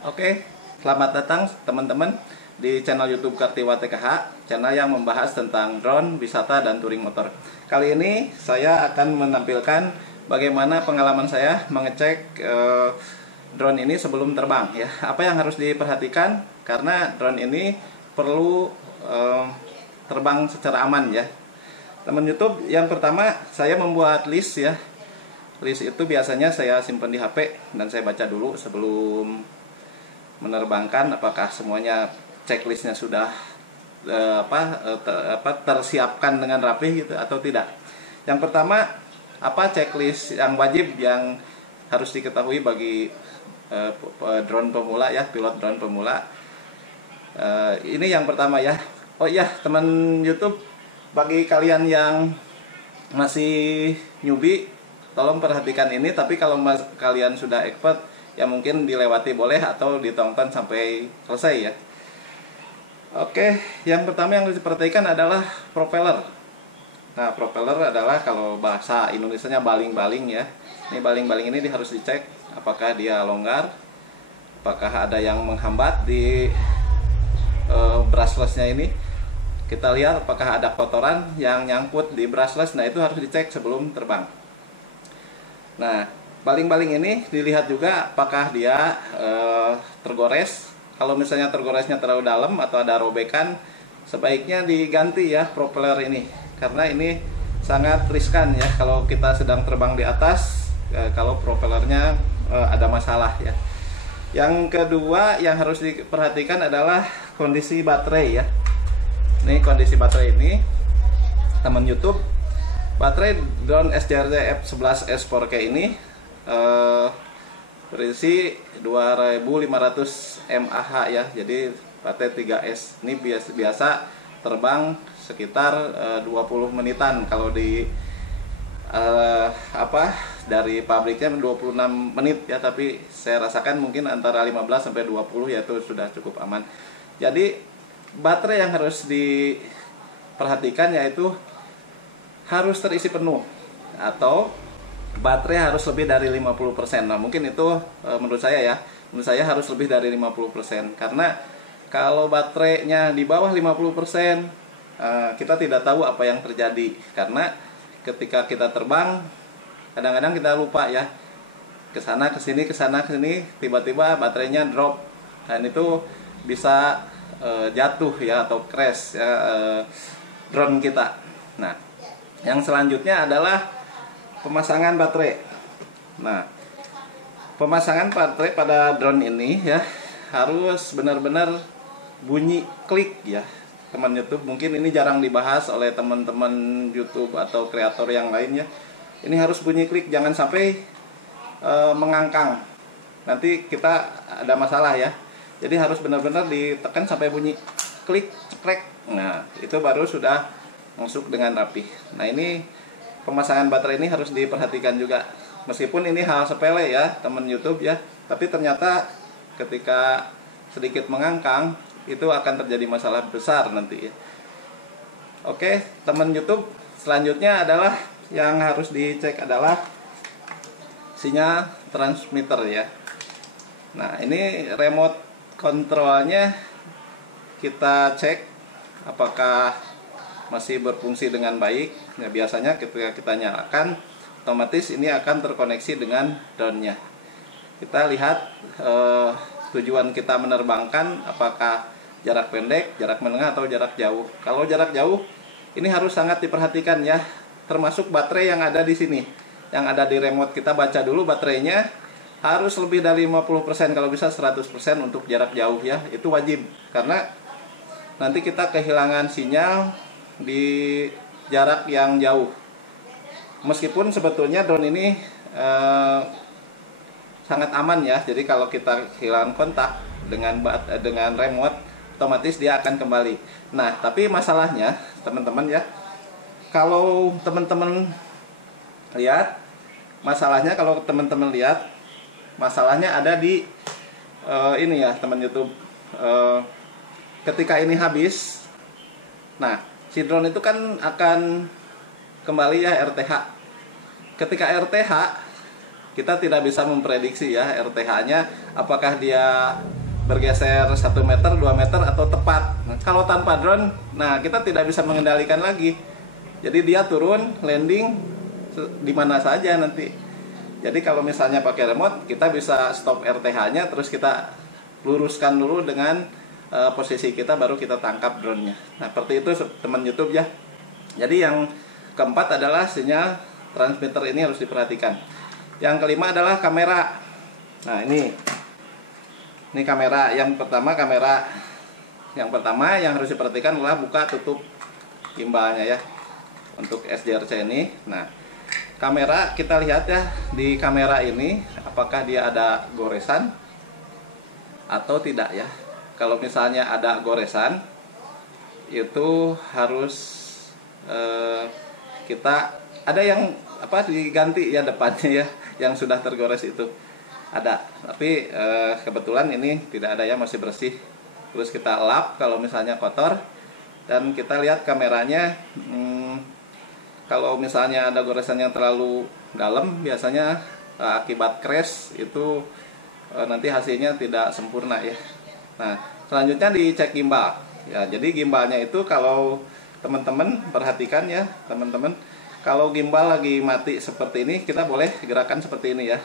Oke, selamat datang teman-teman di channel YouTube Kartiwa TKH, channel yang membahas tentang drone, wisata, dan touring motor. Kali ini saya akan menampilkan bagaimana pengalaman saya mengecek drone ini sebelum terbang ya. Apa yang harus diperhatikan karena drone ini perlu terbang secara aman ya. Teman YouTube, yang pertama saya membuat list ya. List itu biasanya saya simpan di HP dan saya baca dulu sebelum menerbangkan apakah semuanya checklistnya sudah tersiapkan dengan rapi gitu atau tidak. Yang pertama, apa checklist yang wajib yang harus diketahui bagi drone pemula ya, pilot drone pemula. Ini yang pertama ya. Oh iya, teman YouTube, bagi kalian yang masih newbie, tolong perhatikan ini. Tapi kalau kalian sudah expert, ya mungkin dilewati boleh atau ditonton sampai selesai ya. Oke, yang pertama yang harus diperhatikan adalah propeller. Nah, propeller adalah kalau bahasa Indonesianya baling-baling ya. Ini baling-baling ini harus dicek apakah dia longgar, apakah ada yang menghambat di brushless-nya ini. Kita lihat apakah ada kotoran yang nyangkut di brushless. Nah, itu harus dicek sebelum terbang. Nah, baling-baling ini dilihat juga apakah dia tergores. Kalau misalnya tergoresnya terlalu dalam atau ada robekan, sebaiknya diganti ya propeller ini, karena ini sangat riskan ya kalau kita sedang terbang di atas, kalau propellernya ada masalah ya. Yang kedua yang harus diperhatikan adalah kondisi baterai ya. Ini kondisi baterai ini, teman YouTube, baterai drone SJRD F11S 4K ini berisi 2500 mAh ya, jadi baterai 3S. Ini biasa terbang sekitar 20 menitan. Kalau di dari pabriknya 26 menit ya, tapi saya rasakan mungkin antara 15 sampai 20, yaitu sudah cukup aman. Jadi baterai yang harus diperhatikan yaitu harus terisi penuh atau baterai harus lebih dari 50%. Nah, mungkin itu menurut saya ya. Menurut saya harus lebih dari 50%. Karena kalau baterainya di bawah 50%, kita tidak tahu apa yang terjadi. Karena ketika kita terbang, kadang-kadang kita lupa ya. Kesana kesini, tiba-tiba baterainya drop. Dan itu bisa jatuh ya atau crash ya drone kita. Nah, yang selanjutnya adalah pemasangan baterai. Nah, pemasangan baterai pada drone ini ya harus benar-benar bunyi klik ya. Teman YouTube, mungkin ini jarang dibahas oleh teman-teman YouTube atau kreator yang lain ya. Ini harus bunyi klik, jangan sampai mengangkang. Nanti kita ada masalah ya. Jadi harus benar-benar ditekan sampai bunyi klik, cekrek. Nah, itu baru sudah masuk dengan rapi. Nah, ini pemasangan baterai ini harus diperhatikan juga. Meskipun ini hal sepele ya, teman YouTube ya, tapi ternyata ketika sedikit mengangkang itu akan terjadi masalah besar nanti ya. Oke, teman YouTube, selanjutnya adalah yang harus dicek adalah sinyal transmitter ya. Nah, ini remote kontrolnya kita cek apakah masih berfungsi dengan baik. Ya, biasanya ketika kita nyalakan, otomatis ini akan terkoneksi dengan drone-nya. Kita lihat tujuan kita menerbangkan apakah jarak pendek, jarak menengah, atau jarak jauh. Kalau jarak jauh, ini harus sangat diperhatikan ya. Termasuk baterai yang ada di sini, yang ada di remote. Kita baca dulu baterainya, harus lebih dari 50%, kalau bisa 100% untuk jarak jauh ya. Itu wajib, karena nanti kita kehilangan sinyal di jarak yang jauh. Meskipun sebetulnya drone ini sangat aman ya. Jadi kalau kita kehilangan kontak dengan remote, otomatis dia akan kembali. Nah, tapi masalahnya teman-teman ya, kalau teman-teman lihat, masalahnya ada di ini ya, teman YouTube. Ketika ini habis, nah, si drone itu kan akan kembali ya RTH. Ketika RTH, kita tidak bisa memprediksi ya RTH-nya apakah dia bergeser 1 meter, 2 meter atau tepat. Nah, kalau tanpa drone, nah kita tidak bisa mengendalikan lagi. Jadi dia turun, landing di mana saja nanti. Jadi kalau misalnya pakai remote, kita bisa stop RTH-nya, terus kita luruskan dulu dengan posisi kita, baru kita tangkap drone-nya. Nah seperti itu teman YouTube ya. Jadi yang keempat adalah sinyal transmitter, ini harus diperhatikan. Yang kelima adalah kamera. Nah ini kamera. Yang pertama yang harus diperhatikan adalah buka tutup gimbalnya ya untuk SJRC ini. Nah kamera, kita lihat ya di kamera ini apakah dia ada goresan atau tidak ya. Kalau misalnya ada goresan, itu harus kita ada yang diganti ya depannya ya, yang sudah tergores itu ada, tapi kebetulan ini tidak ada ya, masih bersih. Terus kita lap kalau misalnya kotor, dan kita lihat kameranya. Kalau misalnya ada goresan yang terlalu dalam, biasanya akibat crash itu nanti hasilnya tidak sempurna ya. Nah selanjutnya dicek gimbal ya. Jadi gimbalnya itu kalau teman-teman perhatikan ya teman-teman, kalau gimbal lagi mati seperti ini, kita boleh gerakan seperti ini ya.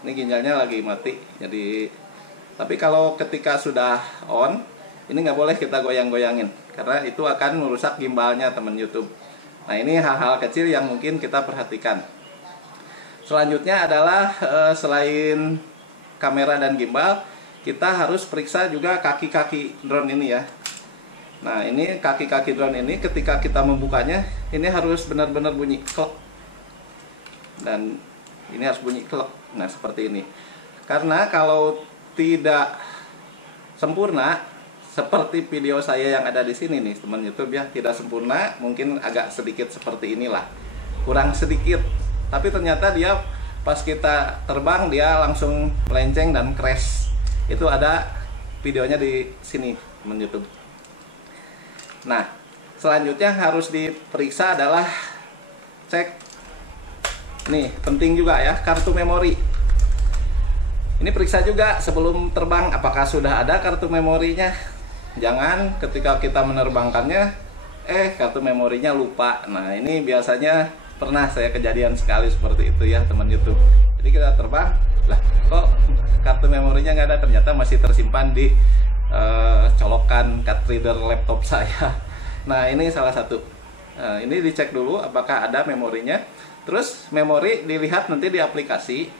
Ini ginjalnya lagi mati. Jadi, tapi kalau ketika sudah on, ini nggak boleh kita goyang-goyangin, karena itu akan merusak gimbalnya teman YouTube. Nah ini hal-hal kecil yang mungkin kita perhatikan. Selanjutnya adalah selain kamera dan gimbal, kita harus periksa juga kaki-kaki drone ini ya. Nah ini kaki-kaki drone ini ketika kita membukanya, ini harus benar-benar bunyi klek, dan ini harus bunyi klek. Nah seperti ini. Karena kalau tidak sempurna seperti video saya yang ada di sini nih teman YouTube ya, tidak sempurna, mungkin agak sedikit seperti inilah, kurang sedikit. Tapi ternyata dia pas kita terbang dia langsung melenceng dan crash. Itu ada videonya di sini teman YouTube. Nah selanjutnya harus diperiksa adalah cek, nih penting juga ya, kartu memori. Ini periksa juga sebelum terbang apakah sudah ada kartu memorinya. Jangan ketika kita menerbangkannya kartu memorinya lupa. Nah ini biasanya pernah saya kejadian sekali seperti itu ya teman YouTube. Jadi kita terbang, lah kok kartu memorinya nggak ada, ternyata masih tersimpan di colokan card reader laptop saya. Nah ini salah satu. Ini dicek dulu apakah ada memorinya. Terus memori dilihat nanti di aplikasi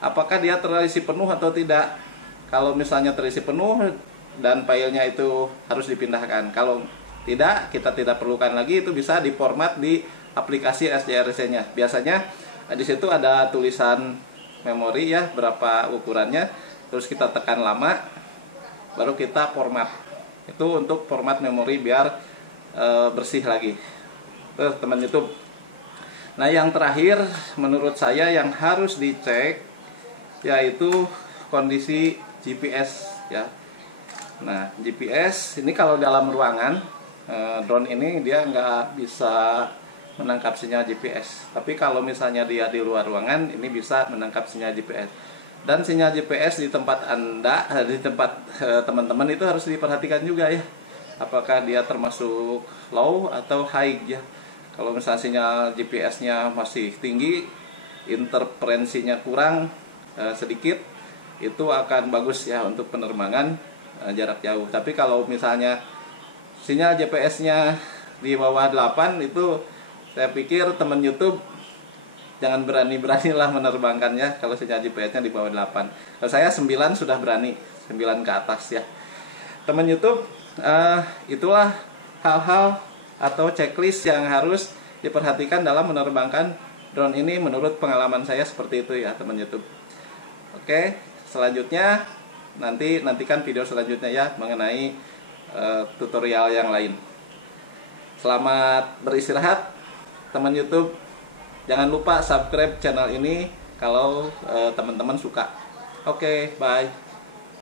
apakah dia terisi penuh atau tidak. Kalau misalnya terisi penuh dan filenya itu harus dipindahkan. Kalau tidak, kita tidak perlukan lagi, itu bisa diformat di aplikasi SJRC-nya. Biasanya di situ ada tulisan memori ya, berapa ukurannya. Terus kita tekan lama, baru kita format. Itu untuk format memori biar bersih lagi. Terus teman YouTube. Nah yang terakhir menurut saya yang harus dicek yaitu kondisi GPS ya. Nah GPS ini kalau dalam ruangan drone ini dia nggak bisa menangkap sinyal GPS. Tapi kalau misalnya dia di luar ruangan, ini bisa menangkap sinyal GPS. Dan sinyal GPS di tempat Anda, di tempat teman-teman itu harus diperhatikan juga ya. Apakah dia termasuk low atau high ya. Kalau misalnya sinyal GPS-nya masih tinggi, interferensinya kurang sedikit, itu akan bagus ya untuk penerbangan jarak jauh. Tapi kalau misalnya sinyal GPS-nya di bawah 8, itu saya pikir teman YouTube jangan berani-beranilah menerbangkannya kalau sinyal GPS-nya di bawah 8. Kalau saya 9 sudah berani, 9 ke atas ya. Teman YouTube, itulah hal-hal atau checklist yang harus diperhatikan dalam menerbangkan drone ini menurut pengalaman saya seperti itu ya teman YouTube. Oke, selanjutnya nantikan video selanjutnya ya mengenai tutorial yang lain. Selamat beristirahat teman YouTube. Jangan lupa subscribe channel ini kalau teman-teman suka. Oke, bye.